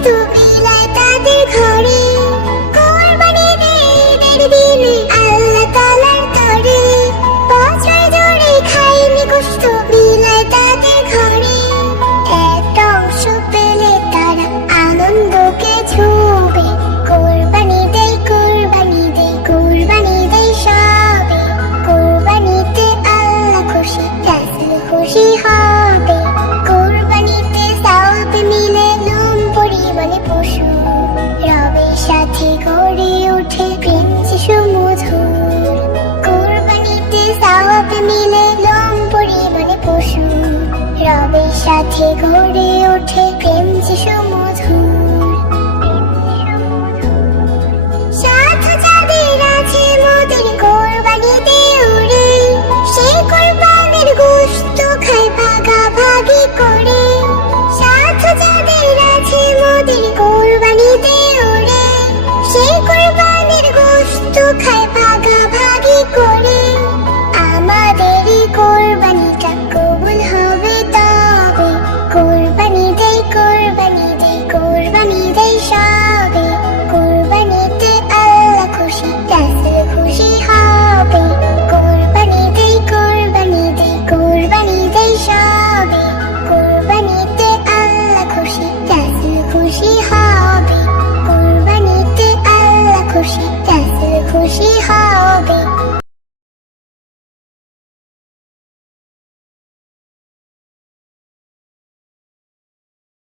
tuh ওঠে প্রেম যে সুমধুর। সাত হাজারের আছে মোদের কোরবানিতে উড়ে। সেই কোরবানির গোশত খায় ভাগাভাগি করে। সাত হাজারের আছে মোদের কোরবানিতে উড়ে। সেই কোরবানির গোশত খায়